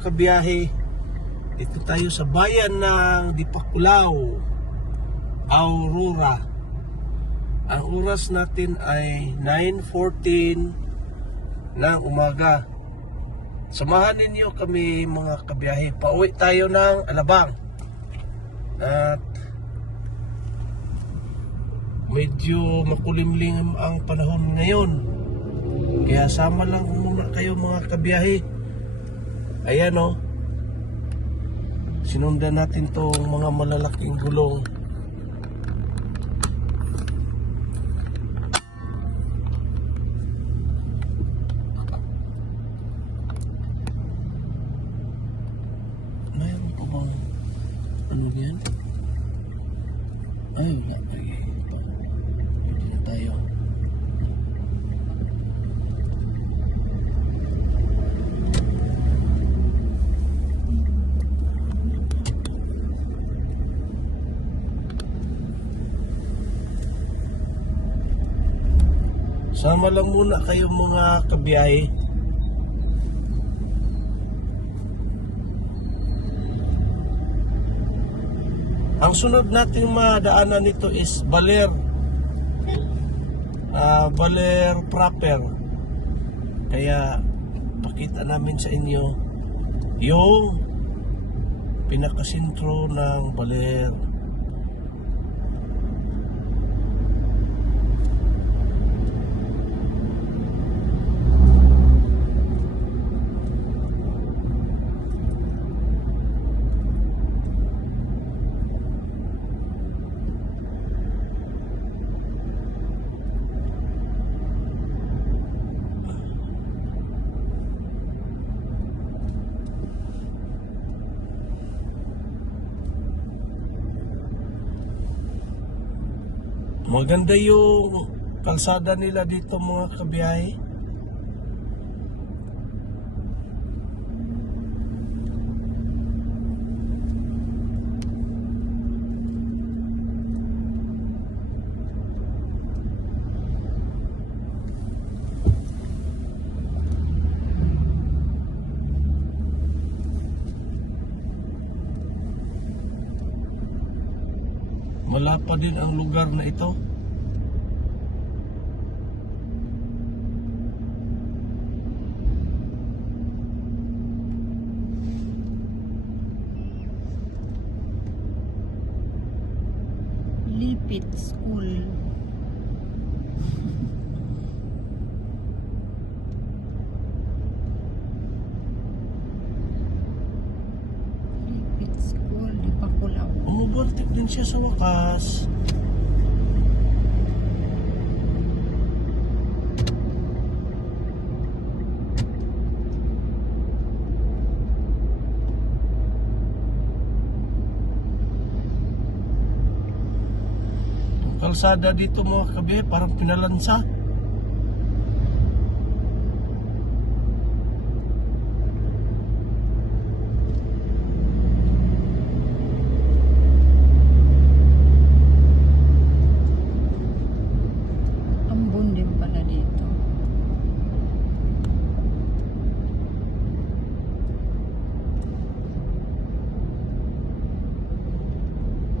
kabiyahe. Dito tayo sa bayan ng Dipakulaw, Aurora. Ang oras natin ay 9:14 ng umaga. Samahan ninyo kami mga kabiyahe. Pauwi tayo ng Alabang. At medyo makulimlim ang panahon ngayon. Kaya sama lang muna kayo mga kabiyahe. Ayan o. Sinundan natin tong mga malalaking gulong. Mayroon pa bang ano yan? Ay, wala pa eh. Pwede na tayo. Sama lang muna kayo mga kabiyahe. Ang sunod nating madaanan nito is Baler. Baler proper. Kaya pakita namin sa inyo yung pinakasentro ng Baler. Maganda yung kalsada nila dito mga kabiyahe. Wala pa din ang lugar na ito. Lipit School. Lipit School, Dipakulaw. Umubertik din siya sa wakas. Kalsada dito mga kabiyahe parang pinalansa. Ambon din pala dito.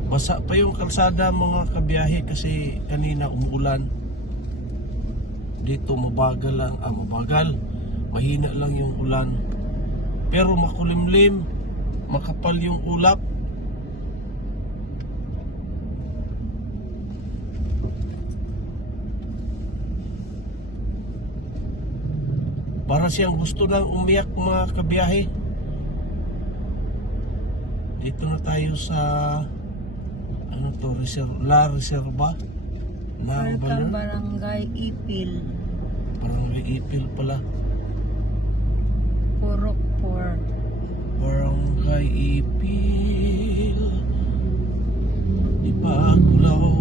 Basa pa yung kalsada mga kabiyahe kasi kanina umuulan. Dito mabagal lang, mabagal. Mahina lang yung ulan. Pero makulimlim, makapal yung ulap. Para siyang gusto nang umiyak mga kabiyahe. Dito na tayo sa ano to, La Reserva ng Welcome Barangay Ipil. Barangay Ipil pala. Purok Port. Barangay Ipil Dipakulaw.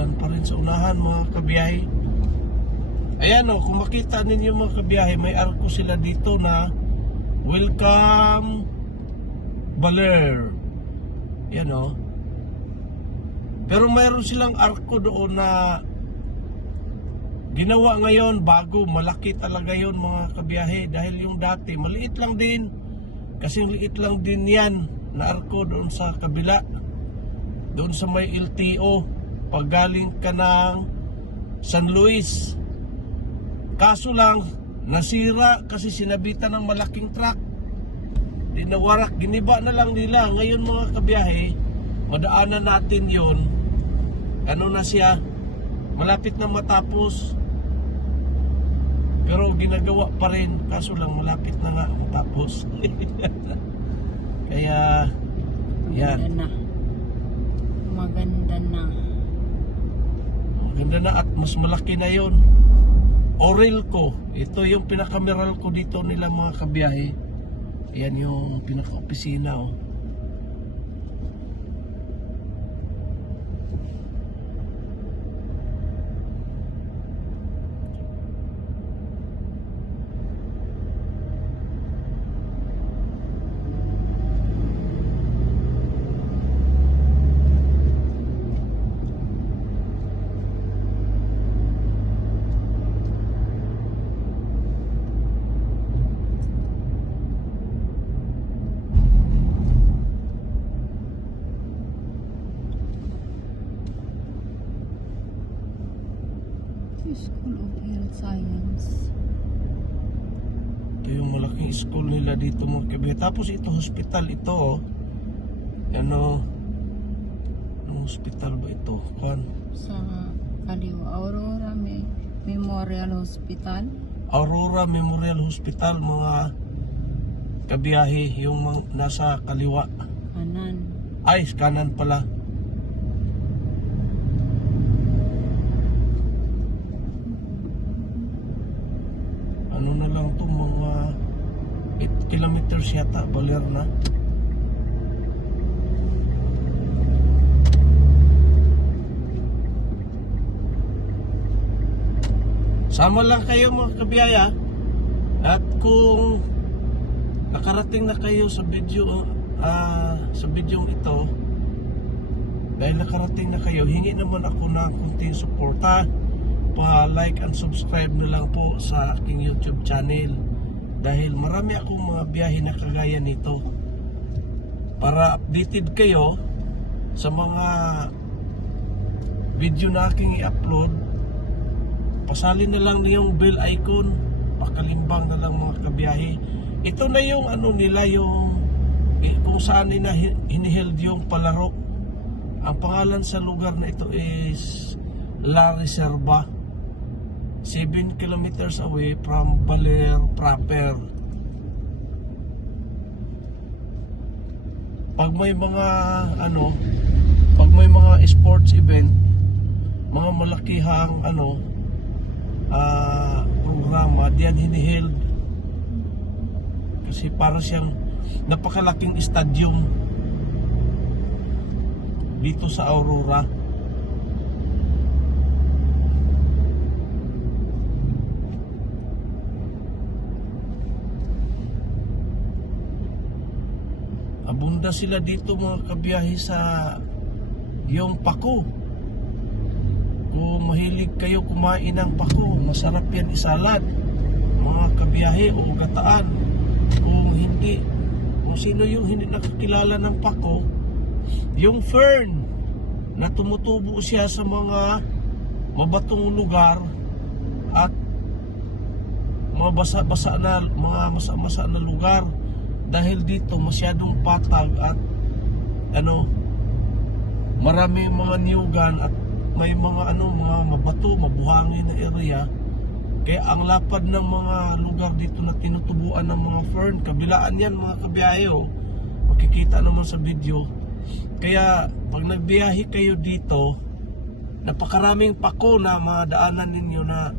ulan pa rin sa unahan mga kabiyahe. Ayan o, kung makita ninyo mga kabiyahe, may arko sila dito na welcome Baler. Yan o. Pero mayroon silang arko doon na ginawa ngayon bago, malaki talaga yon mga kabiyahe. Dahil yung dati, maliit lang din. Kasi liit lang din yan na arko doon sa kabila. Doon sa may LTO. Pag galing ka ng San Luis. Kaso lang, nasira kasi sinabitan ng malaking truck. Dinawarak, giniba na lang nila. Ngayon mga kabiyahe, madaanan natin yon. Ano na siya? Malapit na matapos. Pero ginagawa pa rin. Kaso lang, malapit na nga matapos. Kaya, yan. Maganda na. Maganda na at mas malaki na yon. Orelco, ito yung pinakameral ko dito nila mga kabiyahe. Ayan yung pinaka-opisina oh. School of Health Science. Ito yung malaking school nila dito mga kabiyahe. Tapos ito hospital ito oh. Ano? Anong hospital ba ito? Kwan? Sa Kaliwa, Aurora Memorial Hospital. Aurora Memorial Hospital mga kabiyahe. Yung nasa kaliwa. Kanan. Ay, kanan pala. Ano na lang to, mga 8 kilometers yata, Baler na. Sama lang kayo mga kabiyaya. At kung nakarating na kayo sa video ito, dahil nakarating na kayo, hingi naman ako ng kunting suporta. Pa-like and subscribe na lang po sa aking YouTube channel dahil marami akong mga biyahe na kagaya nito para updated kayo sa mga video na aking i-upload. Pasalin na lang yung bell icon, pakalimbang na lang mga kabiyahe. Ito na yung ano nila, yung kung saan nila hiniheld yung palaro. Ang pangalan sa lugar na ito is La Reserva, 7 kilometers away from Baler proper. Pag may mga pag may mga sports event, mga malakihang programa, diyan hiniheld. Kasi para siyang napakalaking stadium dito sa Aurora. Abunda sila dito mga kabiyahe sa yung pako. Kung mahilig kayo kumain ng pako, masarap yan isalad mga kabiyahe o gataan. Kung sino yung hindi nakakilala ng pako, yung fern na tumutubo siya sa mga mabatong lugar at mga basa-basa na, mga masa-masa na lugar. Dahil dito masyadong patag at marami mga niyugan at may mga mga mabato, mabuhangin na area. Kaya ang lapad ng mga lugar dito na tinutubuan ng mga fern, kabilaan yan mga kabiyahe oh. Makikita naman sa video. Kaya pag nagbiyahe kayo dito, napakaraming pako na madaanan ninyo na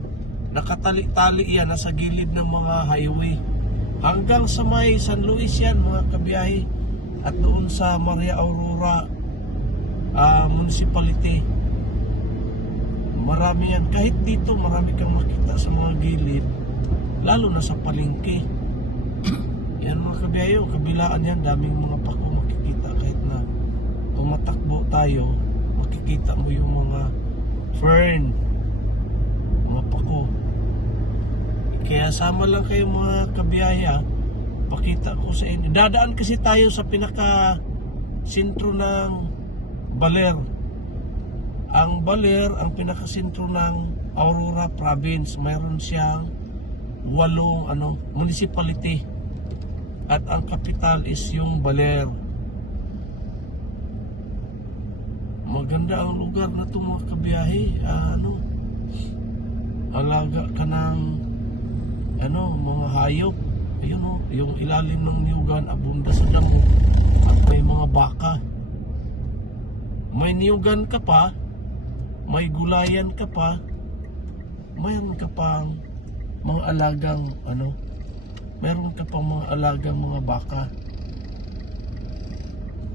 nakatali-tali yan nasa gilid ng mga highway. Hanggang sa may San Luis yan mga kabiyahe. At doon sa Maria Aurora Municipality. marami yan. Kahit dito, marami kang makita sa mga gilid, lalo na sa palengke. Yan mga kabiyahe, kabilaan yan, daming mga pako makikita. Kahit na tumatakbo tayo, makikita mo yung mga fern, mga pako. Kaya sama lang kayo mga kabiyahe, pakita ko sa inyo. Dadaan kasi tayo sa pinaka sentro ng Baler. Ang Baler, ang pinaka sentro ng Aurora Province. Mayroon siyang 8 municipality. At ang capital is yung Baler. Maganda ang lugar na ito mga kabiyahe. Alaga ka ng mga hayop. Ayun yung ilalim ng niyugan, abunda sa damo. At may mga baka. May niyugan ka pa, may gulayan ka pa, mayroon ka pang mga alagang mayroon ka pang mga alagang mga baka.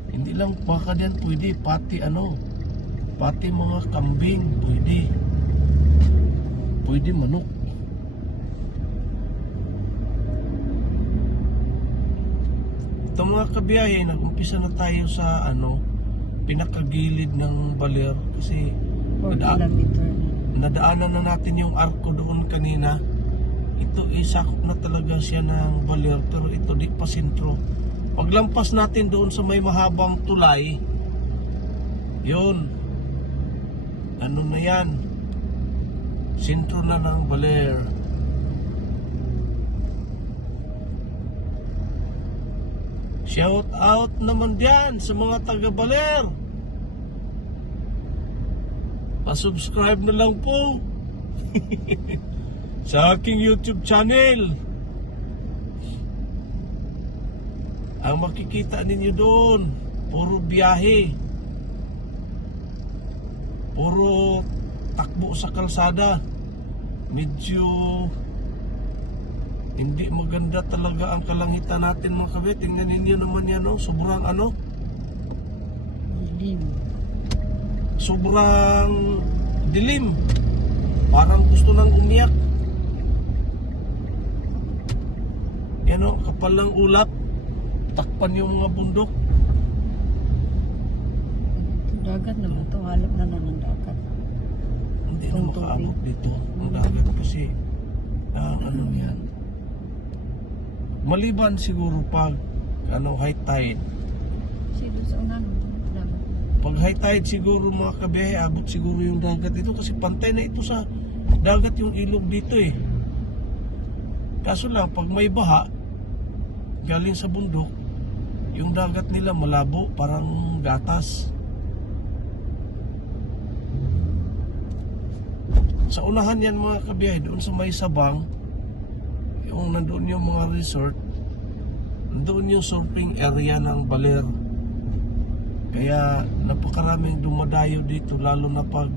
Hindi lang baka din pwede, pati mga kambing pwede. Pwede manok. Ito mga kabiyahe, nag-umpisa na tayo sa pinakagilid ng Baler kasi 4 kilometer na. nadaanan na natin yung arko doon kanina. Ito isakop na talaga siya ng Baler, pero ito di pa sentro. Paglampas natin doon sa may mahabang tulay, yun, na yan, sentro na ng Baler. Shout out naman diyan sa mga taga Baler. Pa-subscribe na lang po sa aking YouTube channel. Ang makikita ninyo doon, puro biyahe, puro takbo sa kalsada. Medyo hindi maganda talaga ang kalangitan natin mga kabit. Tingnan ninyo naman yan, sobrang Dilim. sobrang dilim. Parang gusto nang umiyak. Yan kapal ng ulap. Takpan yung mga bundok. Dagat na ba ito? Halap na ng dagat. Hindi na makaabot dito ang dagat kasi yan. Maliban siguro pag high tide. Sino sa unan? Dagat. Pag high tide siguro mga kabiyahe, abot siguro yung dagat dito kasi pantay na ito sa dagat yung ilog dito eh. Kaso lang pag may baha galing sa bundok, yung dagat nila malabo, parang gatas. Sa unahan yan mga kabiyahe, doon sa may Sabang, yung nandoon yung mga resort, nandoon yung surfing area ng Baler. Kaya napakaraming dumadayo dito, lalo na pag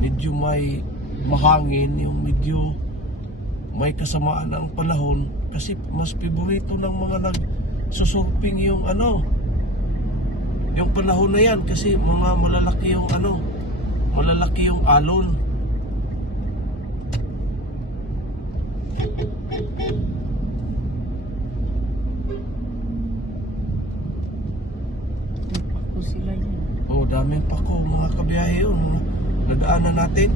medyo may mahangin, yung medyo may kasamaan ang panahon, kasi mas paborito ng mga nagsusurfing yung yung panahon na yan, kasi mga malalaki yung alon. Pako sila yun. Daming pako mga kabiyahe yun. Nadaanan natin.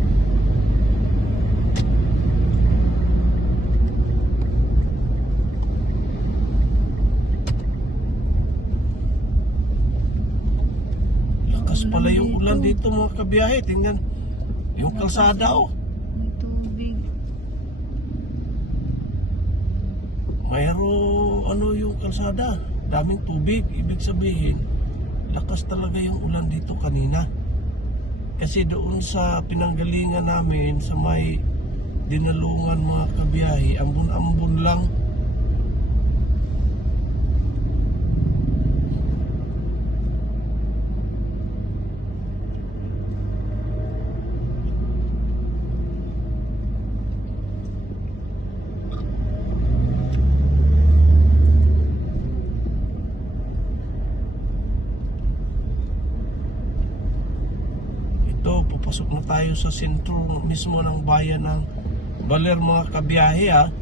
Lakas pala yung ulan dito mga kabiyahe. Tingnan yung kalsada May tubig. Mayroon yung kalsada, daming tubig. Ibig sabihin lakas talaga yung ulan dito kanina. Kasi doon sa pinanggalingan namin sa may Dinalungan mga kabiyahe, ambon-ambon lang. Papasok na tayo sa sentro mismo ng bayan ng Baler mga kabiyahe ha.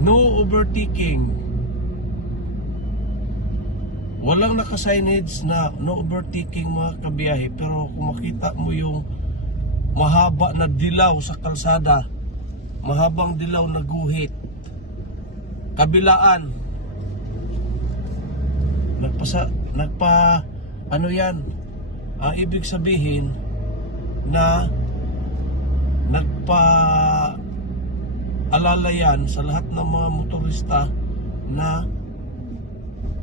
No overtaking. Walang naka-signage na no overtaking mga kabiyahe, pero kung makita mo yung mahaba na dilaw sa kalsada, mahabang dilaw na guhit, kabilaan, ano yan, ang ibig sabihin na alala yan sa lahat ng mga motorista na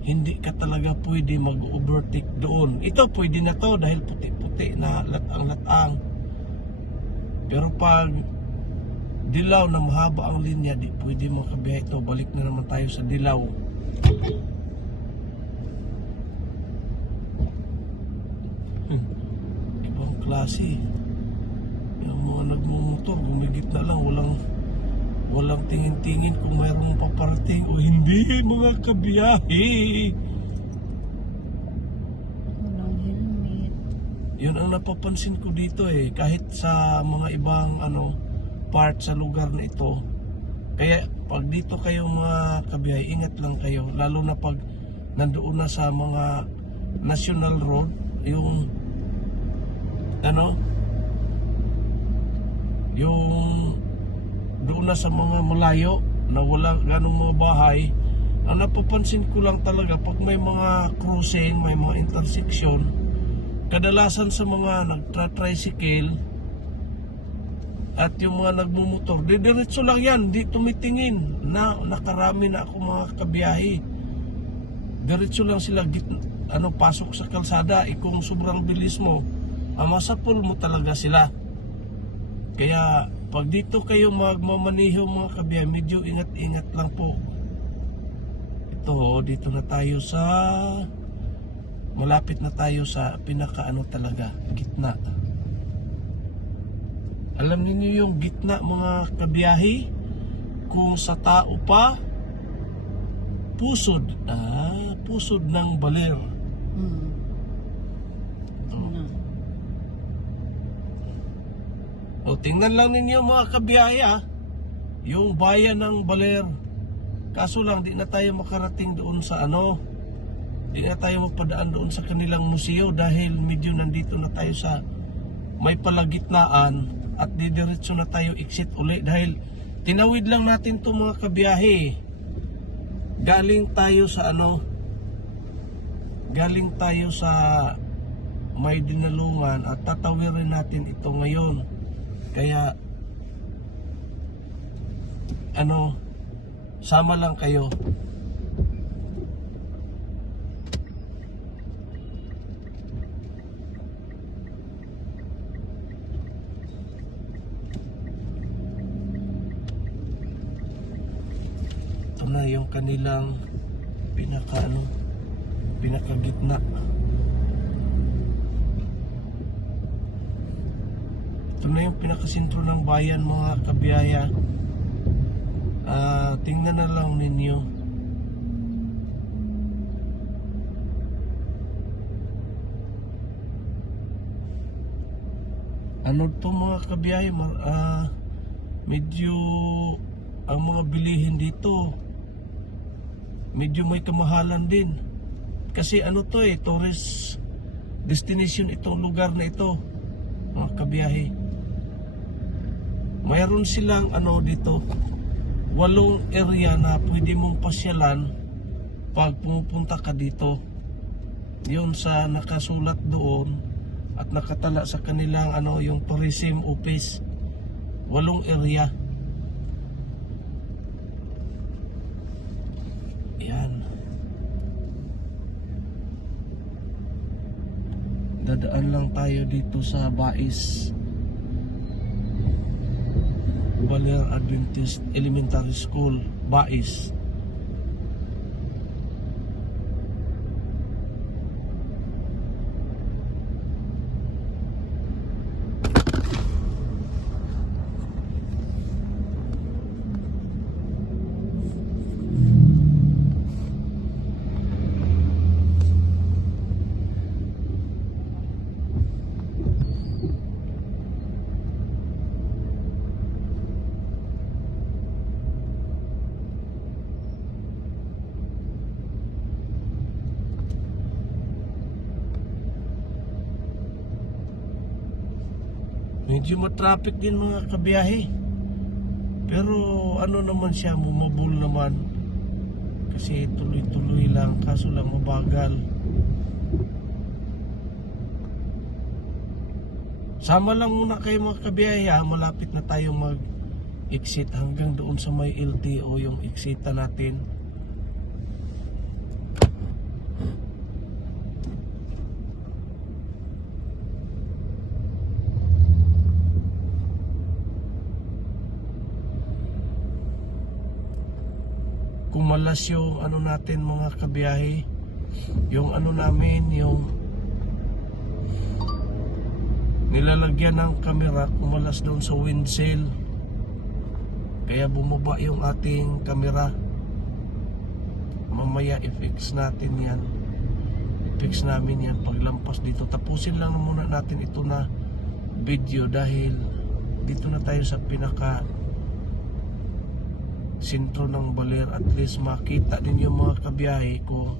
hindi ka talaga pwede mag-overtake doon. Ito pwede na to dahil puti-puti na latang-latang. Pero pag dilaw na mahaba ang linya, di pwede mga kabiyahe ito. Balik na naman tayo sa dilaw. Ibang klase. Yung mga nagmumotor, gumigit na lang, walang tingin-tingin kung mayroong paparating o hindi mga kabiyahe. Walang helmet. Yun ang napapansin ko dito kahit sa mga ibang part sa lugar na ito. Kaya pag dito kayo mga kabiyahe, ingat lang kayo, lalo na pag nandoon na sa mga national road, yung doon na sa mga malayo na wala ganong mga bahay. Ang napapansin ko lang talaga pag may mga crossing, may mga intersection, kadalasan sa mga nagtra-tricycle at yung mga nagmumotor, diretso lang yan, di tumitingin na nakarami na ako mga kabiyahe. Diretso lang sila pasok sa kalsada, kung sobrang bilis mo, masapul mo talaga sila. Kaya pag dito kayo magmamaniho mga kabiyahe, medyo ingat-ingat lang po. Ito, dito na tayo sa malapit na tayo sa talaga, gitna. Alam niyo yung gitna mga kabiyahe, kung sa tao pa, pusod ng Baler. O tingnan lang ninyo mga kabiyahe yung bayan ng Baler. Kaso lang di na tayo makarating doon sa di na tayo mapadaan doon sa kanilang museo dahil medyo nandito na tayo sa may palagitnaan at didiretso na tayo exit uli dahil tinawid lang natin to mga kabiyahe. Galing tayo sa may dinalungan at tatawirin natin ito ngayon. Kaya sama lang kayo. Ito na yung kanilang pinakagitna. Ito na yung pinakasentro ng bayan mga kabiyaya. Tingnan na lang ninyo. To mga kabiyaya, medyo ang mga bilihin dito medyo may kamahalan din. Kasi tourist destination itong lugar na ito mga kabiyahe. Mayroon silang dito 8 area na pwede mong pasyalan pag pumupunta ka dito. Yun sa nakasulat doon at nakatala sa kanilang yung tourism office. 8 area. Yan. Dadaan lang tayo dito sa Bais Baler Adventist Elementary School, Bais. Medyo matraffic din mga kabiyahe. Pero ano naman siya, mumabol naman. Kasi tuloy-tuloy lang, kaso lang mabagal. Sama lang muna kayo mga kabiyahe ha. Malapit na tayong mag-exit hanggang doon sa may LTO yung exita natin. Kumalas yung ano natin mga kabiyahe, yung ano namin, yung nilalagyan ng camera, kumalas doon sa windshield, kaya bumaba yung ating camera. Mamaya i-fix natin yan, i-fix namin yan paglampas dito. Tapusin lang muna natin ito na video dahil dito na tayo sa pinaka sentro ng Baler. At least makita din yung mga kabiyahe ko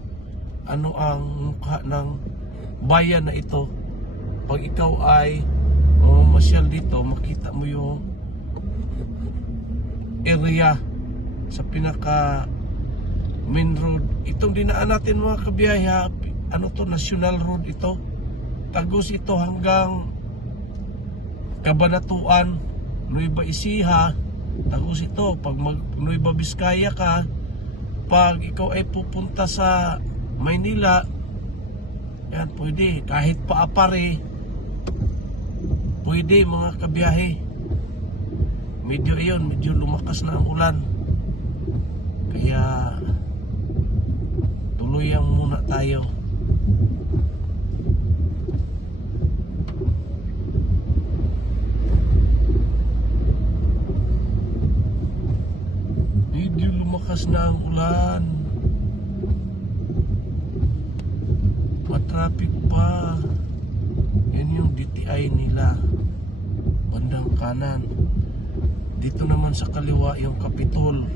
ano ang mukha ng bayan na ito. Pag ikaw ay mamasyal dito, makita mo yung area sa pinaka main road. Itong dinaan natin mga kabiyahe, ano to, national road ito. Tagos ito hanggang Cabanatuan, Nueva Ecija. Tagos ito pag Nueva Vizcaya ka. Pag ikaw ay pupunta sa Maynila, yan pwede, kahit Paapare pwede mga kabiyahe. Medyo lumakas na ang ulan, kaya tuluyang muna tayo. Medyo lumakas na ang ulan, matraffic pa. Yan yung DTI nila, bandang kanan. Dito naman sa kaliwa yung Capitol.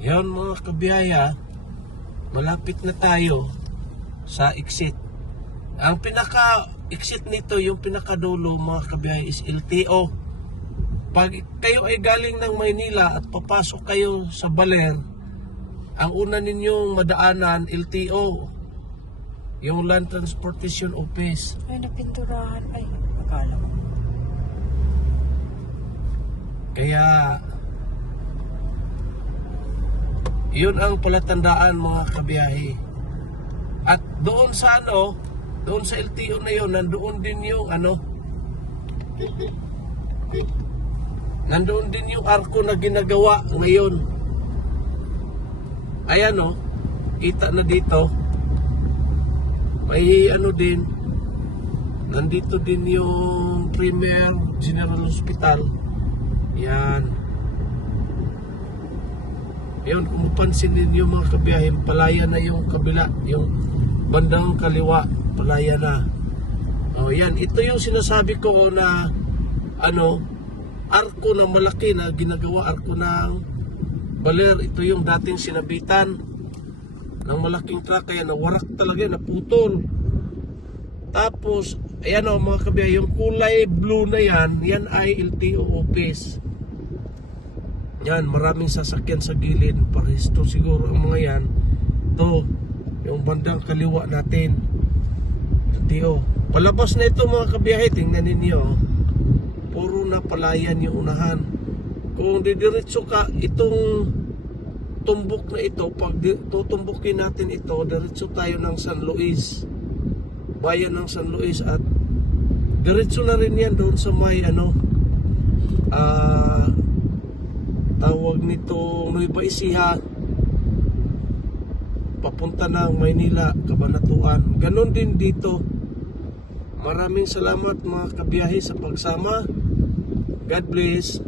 Yan mga kabiyaya, malapit na tayo sa exit. Ang pinaka-exit nito, yung pinakadulo mga kabiyaya, is LTO. Pag kayo ay galing ng Maynila at papasok kayo sa Baler, ang una ninyong madaanan, LTO, yung Land Transportation Office. Ay, napinturahan. Ay, akala ko. Kaya yun ang palatandaan mga kabiyahe. At doon sa doon sa LTO na yun, nandoon din yung nandoon din yung arko na ginagawa ngayon. Ayan kita na dito. May din, nandito din yung Premier General Hospital. Yan. Ayun, kung mapansin ninyo mga kabiyahe, palaya na yung kabila, yung bandang kaliwa, palaya na. Yan, ito yung sinasabi ko na arko na malaki na ginagawa, arko ng Baler. Ito yung dating sinabitan ng malaking truck, kaya nawarak talaga, naputol. Tapos ayan o mga kabiyahe, yung kulay blue na yan, yan ay LTO office. Yan, maraming sasakyan sa gilid. Paresto siguro ang mga yan. Ito, yung bandang kaliwa natin. LTO. Palabas na ito mga kabiyahe, tingnan ninyo. Puro na palayan yung unahan. Kung didiretso ka, itong tumbok na ito, pag tutumbukin natin ito, diretso tayo ng San Luis. Bayan ng San Luis at diretso na rin yan doon sa may tawag nito Nueva Ecija, papunta ng Maynila, Cabanatuan. Ganon din dito. Maraming salamat mga kabiyahe sa pagsama. God bless.